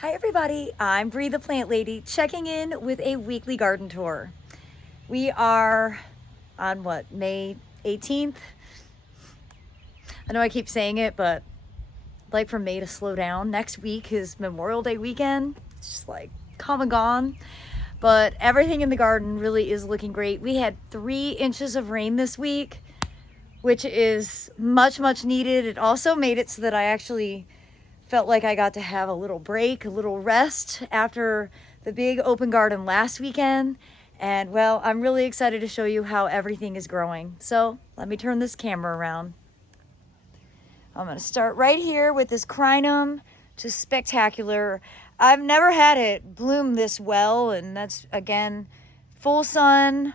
Hi everybody, I'm Bree the Plant Lady checking in with a weekly garden tour. We are on May 18th? I know I keep saying it, but I'd like for May to slow down. Next week is Memorial Day weekend. It's just like come and gone. But everything in the garden really is looking great. We had 3 inches of rain this week, which is much needed. It also made it so that I actually felt like I got to have a little break, a little rest after the big open garden last weekend. And well, I'm really excited to show you how everything is growing. So let me turn this camera around. I'm gonna start right here with this crinum, just spectacular. I've never had it bloom this well, and that's again, full sun.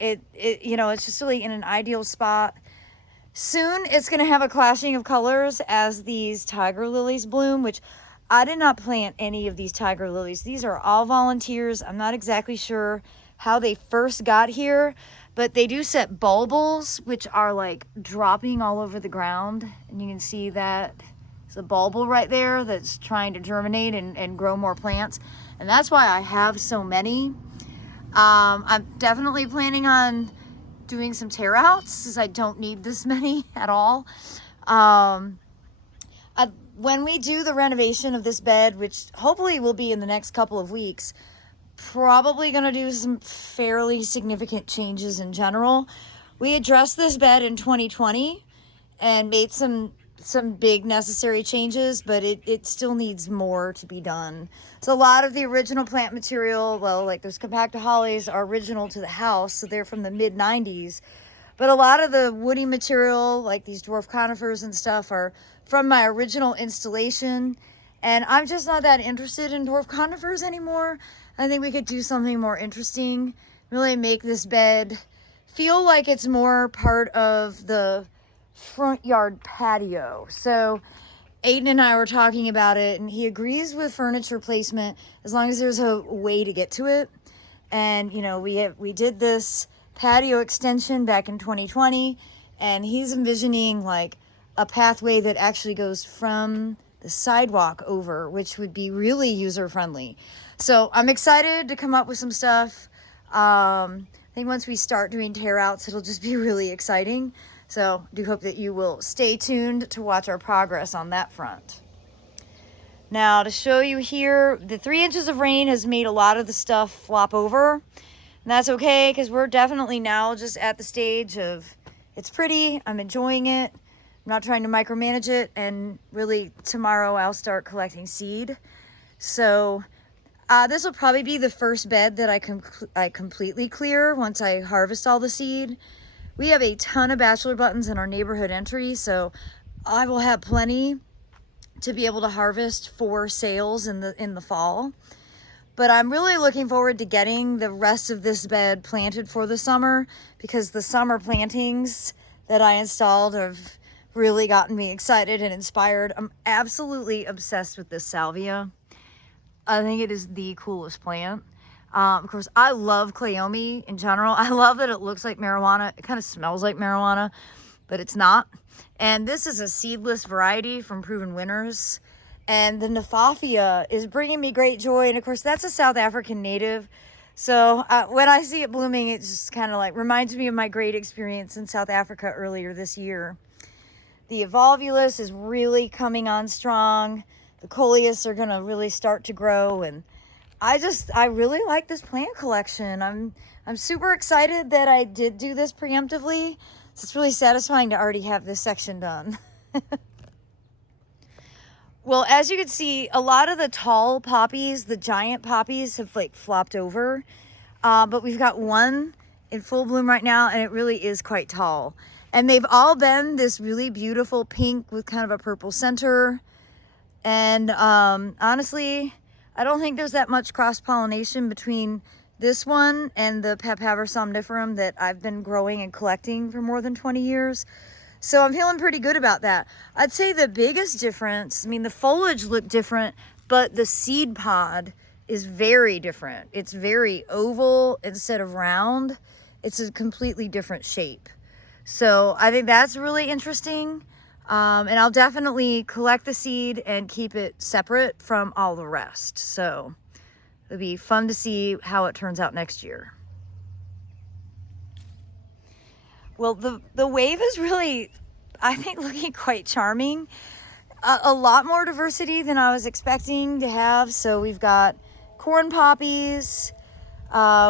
It's just really in an ideal spot. Soon it's going to have a clashing of colors as these tiger lilies bloom, which I did not plant any of these tiger lilies. These are all volunteers. I'm not exactly sure how they first got here, but they do set bulbils, which are like dropping all over the ground. And you can see that it's a bulbil right there that's trying to germinate and grow more plants. And that's why I have so many. I'm definitely planning on doing some tear outs because I don't need this many at all. When we do the renovation of this bed, which hopefully will be in the next couple of weeks, probably going to do some fairly significant changes in general. We addressed this bed in 2020 and made some big necessary changes, but it still needs more to be done. So a lot of the original plant material, well, like those compacta hollies are original to the house, so they're from the mid 90s. But a lot of the woody material, like these dwarf conifers and stuff, are from my original installation. And I'm just not that interested in dwarf conifers anymore. I think we could do something more interesting, really make this bed feel like it's more part of the front yard patio. So Aiden and I were talking about it, and he agrees with furniture placement as long as there's a way to get to it. And we did this patio extension back in 2020, and he's envisioning like a pathway that actually goes from the sidewalk over, which would be really user friendly. So I'm excited to come up with some stuff. I think once we start doing tear outs, it'll just be really exciting. So I do hope that you will stay tuned to watch our progress on that front. Now to show you here, the 3 inches of rain has made a lot of the stuff flop over. And that's okay, because we're definitely now just at the stage of it's pretty, I'm enjoying it, I'm not trying to micromanage it, and really tomorrow I'll start collecting seed. So this will probably be the first bed that I completely clear once I harvest all the seed. We have a ton of bachelor buttons in our neighborhood entry, so I will have plenty to be able to harvest for sales in the fall. But I'm really looking forward to getting the rest of this bed planted for the summer, because the summer plantings that I installed have really gotten me excited and inspired. I'm absolutely obsessed with this salvia. I think it is the coolest plant. Of course, I love Cleome in general. I love that it looks like marijuana. It kind of smells like marijuana, but it's not. And this is a seedless variety from Proven Winners. And the Nephafia is bringing me great joy. And of course, that's a South African native. So when I see it blooming, it just kind of like reminds me of my great experience in South Africa earlier this year. The Evolvulus is really coming on strong. The Coleus are going to really start to grow. And I really like this plant collection. I'm super excited that I did do this preemptively. So it's really satisfying to already have this section done. Well, as you can see, a lot of the tall poppies, the giant poppies, have like flopped over. But we've got one in full bloom right now, and it really is quite tall. And they've all been this really beautiful pink with kind of a purple center. And honestly, I don't think there's that much cross-pollination between this one and the Papaver somniferum that I've been growing and collecting for more than 20 years. So I'm feeling pretty good about that. I'd say the biggest difference, the foliage looked different, but the seed pod is very different. It's very oval instead of round. It's a completely different shape. So I think that's really interesting. And I'll definitely collect the seed and keep it separate from all the rest. So it'll be fun to see how it turns out next year. Well, the wave is really, I think, looking quite charming. A lot more diversity than I was expecting to have. So we've got corn poppies,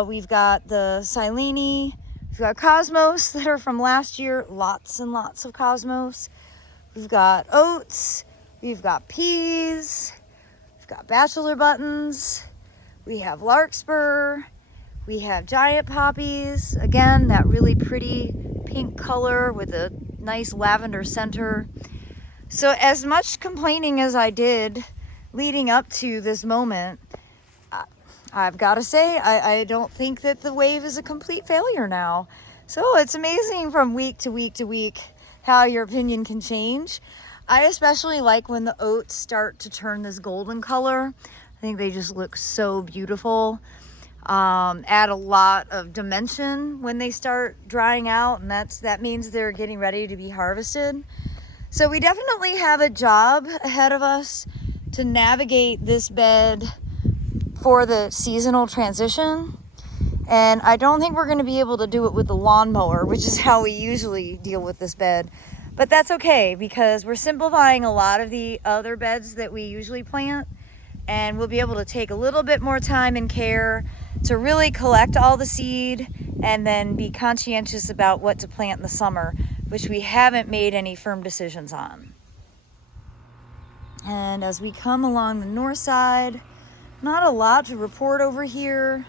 we've got the Silene, we've got cosmos that are from last year, lots and lots of cosmos. We've got oats, we've got peas, we've got bachelor buttons, we have larkspur, we have giant poppies, again, that really pretty pink color with a nice lavender center. So as much complaining as I did leading up to this moment, I've got to say, I don't think that the wave is a complete failure now. So it's amazing from week to week to week how your opinion can change. I especially like when the oats start to turn this golden color. I think they just look so beautiful. Add a lot of dimension when they start drying out, and that means they're getting ready to be harvested. So we definitely have a job ahead of us to navigate this bed for the seasonal transition. And I don't think we're going to be able to do it with the lawnmower, which is how we usually deal with this bed. But that's okay, because we're simplifying a lot of the other beds that we usually plant. And we'll be able to take a little bit more time and care to really collect all the seed and then be conscientious about what to plant in the summer, which we haven't made any firm decisions on. And as we come along the north side, not a lot to report over here.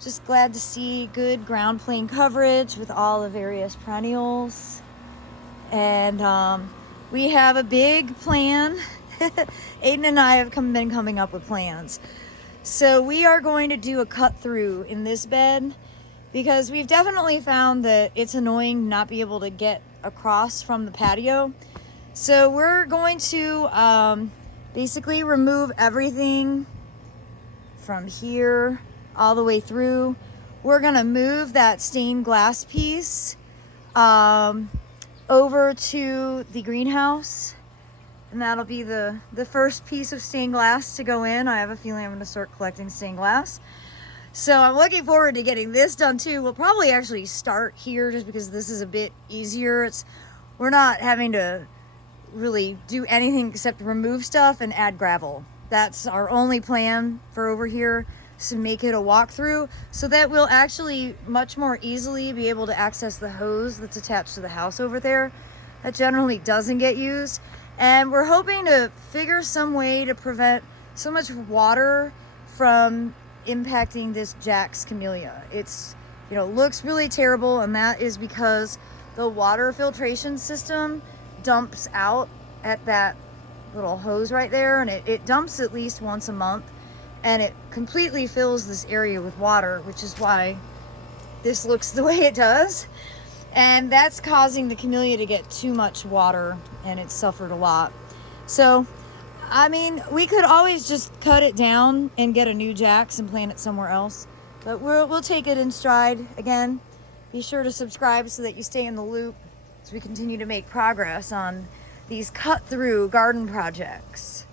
Just glad to see good ground plane coverage with all the various perennials. And we have a big plan. Aiden and I have been coming up with plans. So we are going to do a cut through in this bed because we've definitely found that it's annoying not be able to get across from the patio. So we're going to basically remove everything from here all the way through. We're gonna move that stained glass piece over to the greenhouse, and that'll be the first piece of stained glass to go in. I have a feeling I'm gonna start collecting stained glass. So I'm looking forward to getting this done too. We'll probably actually start here just because this is a bit easier. We're not having to really do anything except remove stuff and add gravel. That's our only plan for over here, is to make it a walkthrough so that we'll actually much more easily be able to access the hose that's attached to the house over there. That generally doesn't get used. And we're hoping to figure some way to prevent so much water from impacting this Jack's camellia. It's, looks really terrible, and that is because the water filtration system dumps out at that little hose right there, and it dumps at least once a month, and it completely fills this area with water, which is why this looks the way it does. And that's causing the camellia to get too much water, and it's suffered a lot. So I mean, we could always just cut it down and get a new Jack's and plant it somewhere else, but we'll take it in stride. Again, be sure to subscribe so that you stay in the loop as we continue to make progress on these cut-through garden projects.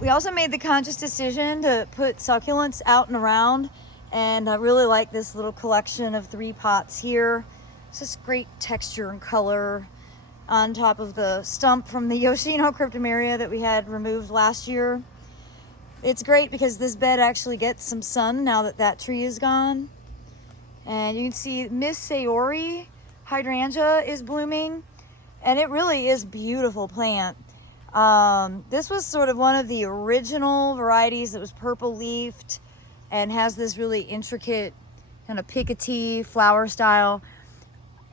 We also made the conscious decision to put succulents out and around, and I really like this little collection of 3 pots here. It's just great texture and color on top of the stump from the Yoshino cryptomeria that we had removed last year. It's great because this bed actually gets some sun now that that tree is gone. And you can see Miss Sayori hydrangea is blooming, and it really is a beautiful plant. This was sort of one of the original varieties that was purple leafed and has this really intricate kind of picotee flower style.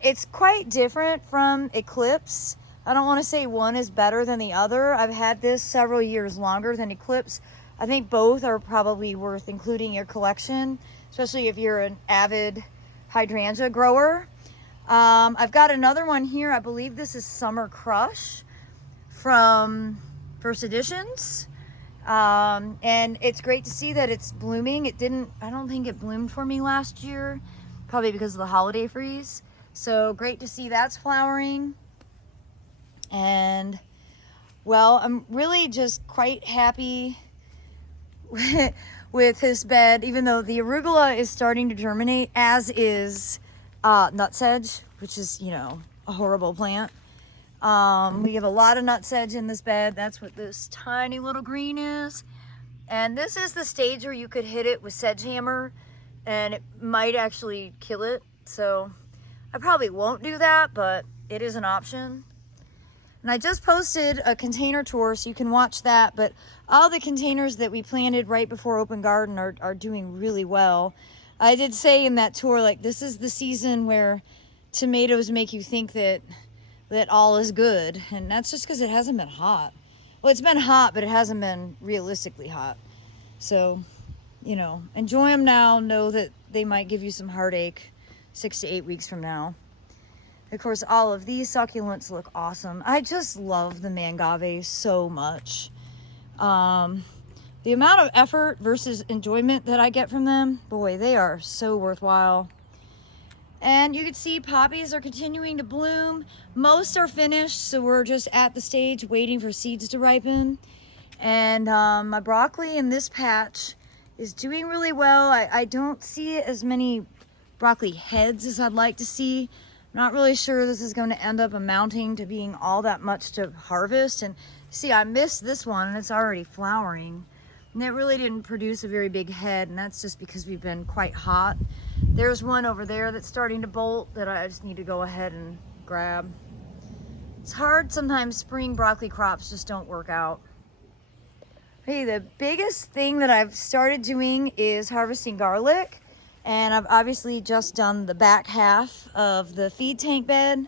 It's quite different from Eclipse. I don't want to say one is better than the other. I've had this several years longer than Eclipse. I think both are probably worth including in your collection, especially if you're an avid hydrangea grower. I've got another one here. I believe this is Summer Crush from First Editions. And it's great to see that it's blooming. I don't think it bloomed for me last year, probably because of the holiday freeze. So great to see that's flowering. And well, I'm really just quite happy with this bed, even though the arugula is starting to germinate, as is nutsedge, which is, you know, a horrible plant. We have a lot of nutsedge in this bed. That's what this tiny little green is. And this is the stage where you could hit it with sedge hammer and it might actually kill it. So I probably won't do that, but it is an option. And I just posted a container tour, so you can watch that. But all the containers that we planted right before Open Garden are doing really well. I did say in that tour, like, this is the season where tomatoes make you think that all is good. And that's just because it hasn't been hot. Well, it's been hot, but it hasn't been realistically hot. So, you know, enjoy them now. Know that they might give you some heartache 6 to 8 weeks from now. Of course, all of these succulents look awesome. I just love the mangave so much. The amount of effort versus enjoyment that I get from them, boy, they are so worthwhile. And you can see poppies are continuing to bloom. Most are finished, so we're just at the stage waiting for seeds to ripen. And my broccoli in this patch is doing really well. I don't see as many broccoli heads as I'd like to see. Not really sure this is going to end up amounting to being all that much to harvest. And see, I missed this one and it's already flowering. And it really didn't produce a very big head, and that's just because we've been quite hot. There's one over there that's starting to bolt that I just need to go ahead and grab. It's hard sometimes. Spring broccoli crops just don't work out. Hey, the biggest thing that I've started doing is harvesting garlic. And I've obviously just done the back half of the feed tank bed.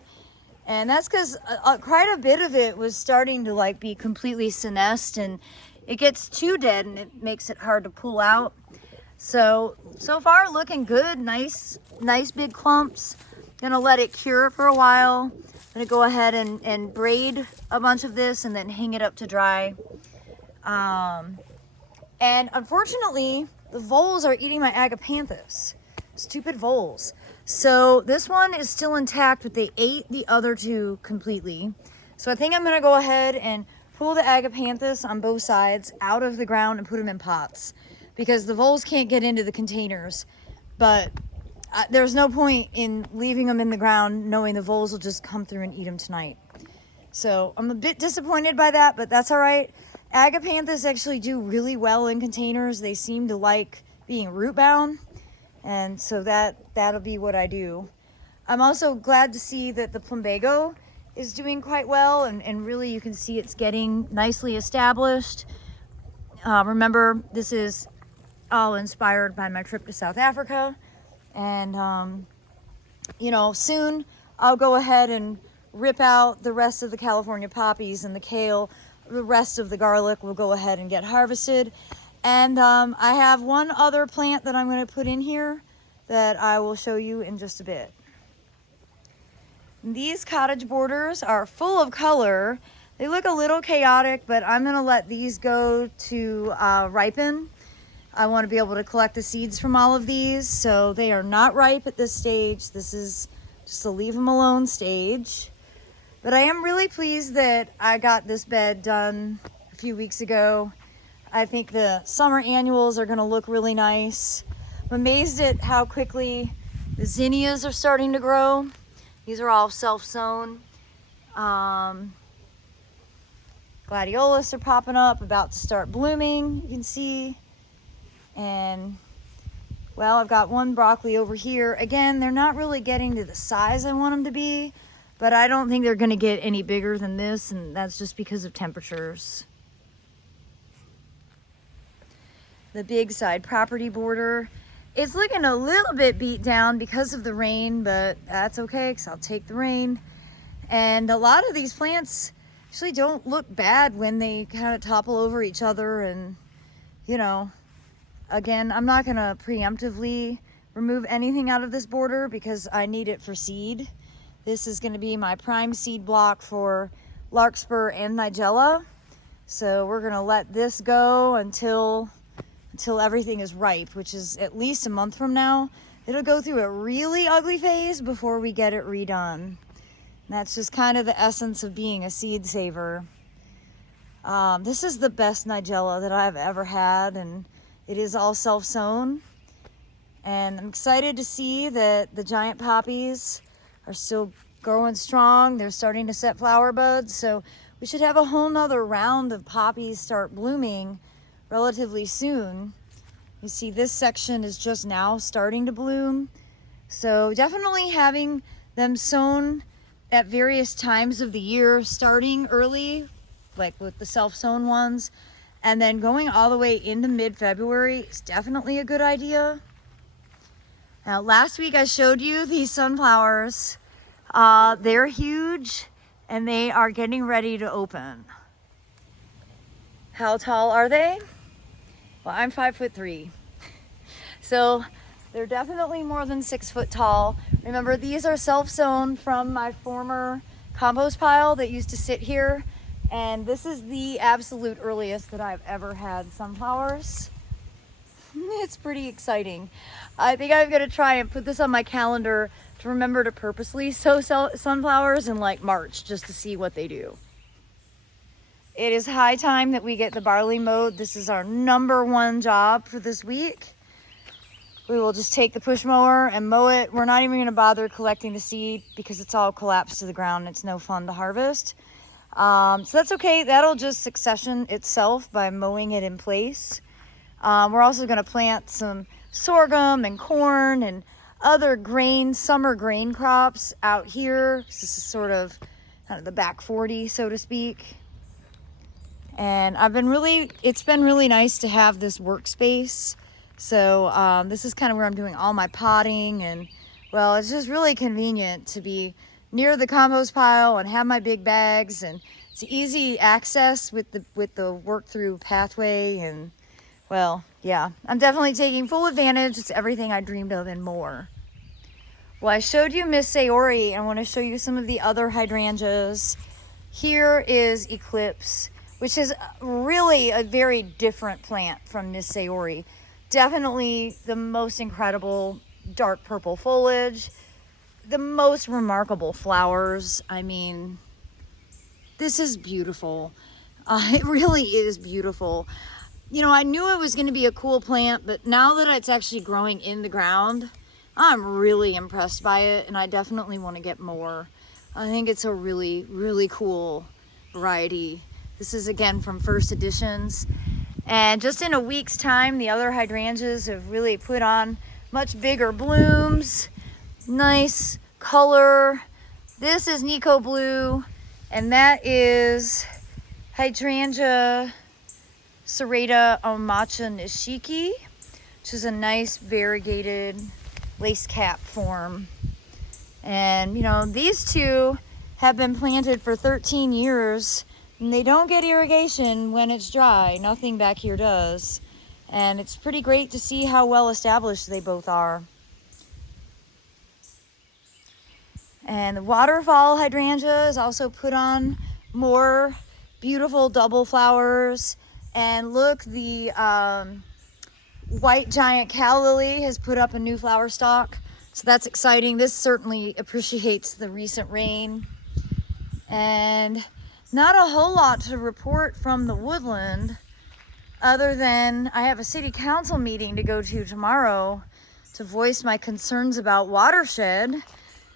And that's because quite a bit of it was starting to like be completely senesced, and it gets too dead and it makes it hard to pull out. So far looking good. Nice big clumps. Gonna let it cure for a while. Gonna go ahead and braid a bunch of this and then hang it up to dry. And unfortunately, the voles are eating my agapanthus. Stupid voles. So this one is still intact, but they ate the other two completely. So I think I'm gonna go ahead and pull the agapanthus on both sides out of the ground and put them in pots, because the voles can't get into the containers. But there's no point in leaving them in the ground knowing the voles will just come through and eat them tonight. So I'm a bit disappointed by that, but that's all right. Agapanthus actually do really well in containers. They seem to like being root bound, and so that'll be what I do. I'm also glad to see that the plumbago is doing quite well, and really you can see it's getting nicely established. Remember, this is all inspired by my trip to South Africa, and you know, soon I'll go ahead and rip out the rest of the California poppies and the kale. The rest of the garlic will go ahead and get harvested. And I have one other plant that I'm going to put in here that I will show you in just a bit. These cottage borders are full of color. They look a little chaotic, but I'm going to let these go to ripen. I want to be able to collect the seeds from all of these, so they are not ripe at this stage. This is just a leave them alone stage. But I am really pleased that I got this bed done a few weeks ago. I think the summer annuals are going to look really nice. I'm amazed at how quickly the zinnias are starting to grow. These are all self-sown. Gladiolus are popping up, about to start blooming, you can see. And, well, I've got one broccoli over here. Again, they're not really getting to the size I want them to be. But I don't think they're going to get any bigger than this, and that's just because of temperatures. The big side property border, it's looking a little bit beat down because of the rain, but that's okay because I'll take the rain. And a lot of these plants actually don't look bad when they kind of topple over each other. And, you know, again, I'm not going to preemptively remove anything out of this border because I need it for seed. This is going to be my prime seed block for larkspur and nigella. So we're going to let this go until everything is ripe, which is at least a month from now. It'll go through a really ugly phase before we get it redone. And that's just kind of the essence of being a seed saver. This is the best Nigella that I've ever had, and it is all self-sown. And I'm excited to see that the giant poppies are still growing strong. They're starting to set flower buds, so we should have a whole nother round of poppies start blooming relatively soon. You see this section is just now starting to bloom, so definitely having them sown at various times of the year, starting early like with the self-sown ones, and then going all the way into mid-February is definitely a good idea. Now, last week I showed you these sunflowers. They're huge and they are getting ready to open. How tall are they? Well, I'm 5'3". So they're definitely more than 6 foot tall. Remember, these are self-sown from my former compost pile that used to sit here. And this is the absolute earliest that I've ever had sunflowers. It's pretty exciting. I think I'm gonna try and put this on my calendar to remember to purposely sow sunflowers in like March, just to see what they do. It is high time that we get the barley mowed. This is our #1 job for this week. We will just take the push mower and mow it. We're not even gonna bother collecting the seed because it's all collapsed to the ground. It's no fun to harvest. So that's okay. That'll just succession itself by mowing it in place. We're also going to plant some sorghum and corn and other summer grain crops out here. This is sort of kind of the back 40, so to speak. And it's been really nice to have this workspace. So this is kind of where I'm doing all my potting, and well, it's just really convenient to be near the compost pile and have my big bags, and it's easy access with the work through pathway. And well, yeah, I'm definitely taking full advantage. It's everything I dreamed of and more. Well, I showed you Miss Sayori. I want to show you some of the other hydrangeas. Here is Eclipse, which is really a very different plant from Miss Sayori. Definitely the most incredible dark purple foliage, the most remarkable flowers. I mean, this is beautiful. It really is beautiful. You know, I knew it was going to be a cool plant, but now that it's actually growing in the ground, I'm really impressed by it, and I definitely want to get more. I think it's a really, really cool variety. This is again from First Editions, and just in a week's time, the other hydrangeas have really put on much bigger blooms. Nice color. This is Nico Blue, and that is Hydrangea Serrata Omacha Nishiki, which is a nice variegated lace cap form. And you know, these two have been planted for 13 years, and they don't get irrigation when it's dry. Nothing back here does. And it's pretty great to see how well established they both are. And the waterfall hydrangea is also put on more beautiful double flowers. And look, the white giant calla lily has put up a new flower stalk. So that's exciting. This certainly appreciates the recent rain. And not a whole lot to report from the woodland, other than I have a city council meeting to go to tomorrow to voice my concerns about watershed,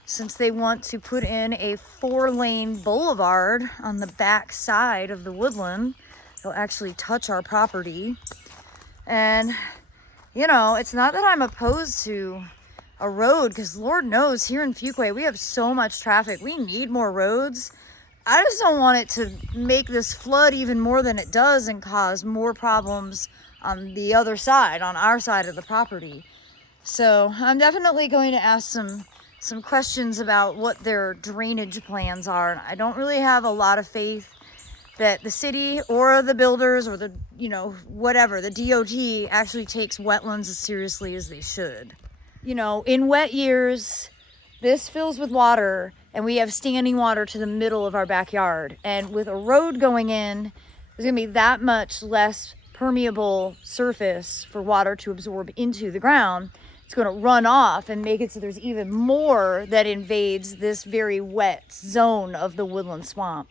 since they want to put in a 4-lane boulevard on the back side of the woodland. They'll actually touch our property. And, you know, it's not that I'm opposed to a road, because Lord knows here in Fuquay, we have so much traffic. We need more roads. I just don't want it to make this flood even more than it does and cause more problems on the other side, on our side of the property. So I'm definitely going to ask some questions about what their drainage plans are. I don't really have a lot of faith that the city or the builders or the, you know, whatever, the DOT actually takes wetlands as seriously as they should. You know, in wet years, this fills with water and we have standing water to the middle of our backyard. And with a road going in, there's gonna be that much less permeable surface for water to absorb into the ground. it's going to run off and make it so there's even more that invades this very wet zone of the woodland swamp,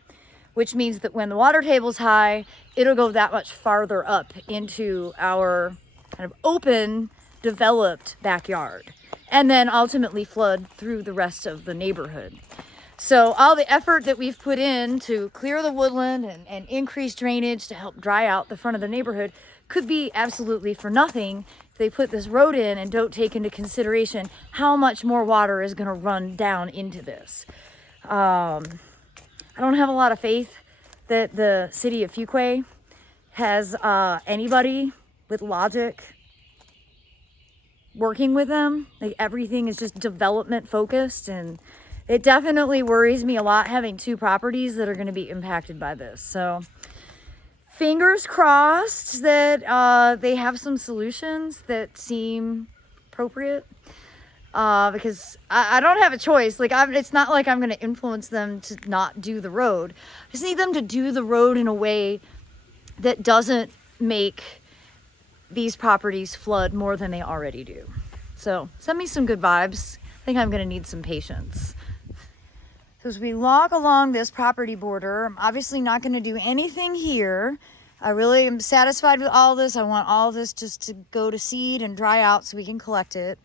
which means that when the water table's high, it'll go that much farther up into our kind of open, developed backyard, and then ultimately flood through the rest of the neighborhood. So all the effort that we've put in to clear the woodland and increase drainage to help dry out the front of the neighborhood could be absolutely for nothing if they put this road in and don't take into consideration how much more water is going to run down into this. I don't have a lot of faith that the city of Fuquay has anybody with logic working with them. Like, everything is just development focused, and it definitely worries me a lot having two properties that are going to be impacted by this. So fingers crossed that they have some solutions that seem appropriate, because I don't have a choice. Like, it's not like I'm going to influence them to not do the road. I just need them to do the road in a way that doesn't make these properties flood more than they already do. So send me some good vibes. I think I'm going to need some patience. So as we log along this property border, I'm obviously not going to do anything here. I really am satisfied with all this. I want all this just to go to seed and dry out so we can collect it.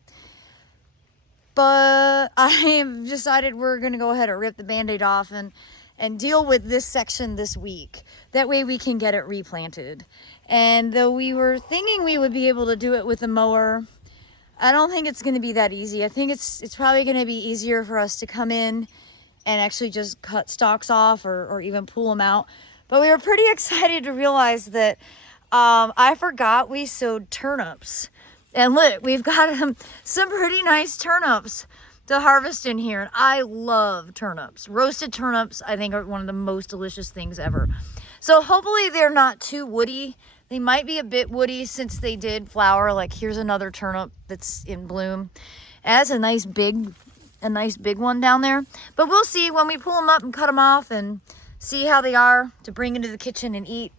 But I have decided we're going to go ahead and rip the Band-Aid off and deal with this section this week. That way we can get it replanted. And though we were thinking we would be able to do it with a mower, I don't think it's going to be that easy. I think it's probably going to be easier for us to come in and actually just cut stalks off or even pull them out. But we were pretty excited to realize that I forgot we sowed turnips. And look, we've got some pretty nice turnips to harvest in here. And I love turnips. Roasted turnips, I think, are one of the most delicious things ever. So hopefully they're not too woody. They might be a bit woody since they did flower. Like, here's another turnip that's in bloom. It has a nice big one down there. But we'll see when we pull them up and cut them off and see how they are to bring into the kitchen and eat.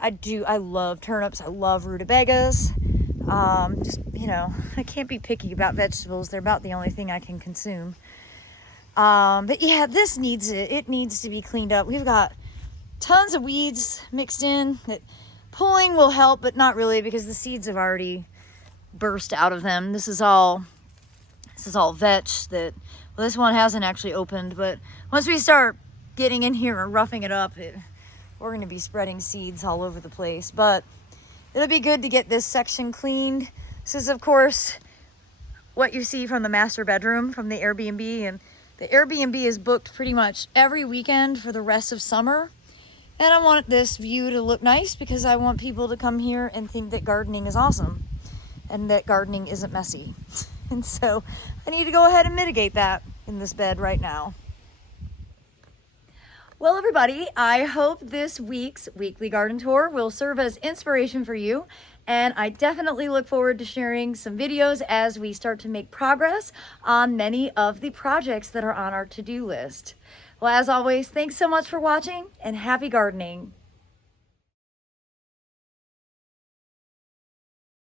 I love turnips. I love rutabagas. Just, you know, I can't be picky about vegetables. They're about the only thing I can consume. But yeah, this needs it. It needs to be cleaned up. We've got tons of weeds mixed in that pulling will help, but not really, because the seeds have already burst out of them. This is all vetch that, well, this one hasn't actually opened, but once we start getting in here and roughing it up, we're going to be spreading seeds all over the place. But it'll be good to get this section cleaned. This is, of course, what you see from the master bedroom from the Airbnb, and the Airbnb is booked pretty much every weekend for the rest of summer. And I want this view to look nice because I want people to come here and think that gardening is awesome and that gardening isn't messy. And so I need to go ahead and mitigate that in this bed right now. Well, everybody, I hope this week's weekly garden tour will serve as inspiration for you. And I definitely look forward to sharing some videos as we start to make progress on many of the projects that are on our to-do list. Well, as always, thanks so much for watching and happy gardening.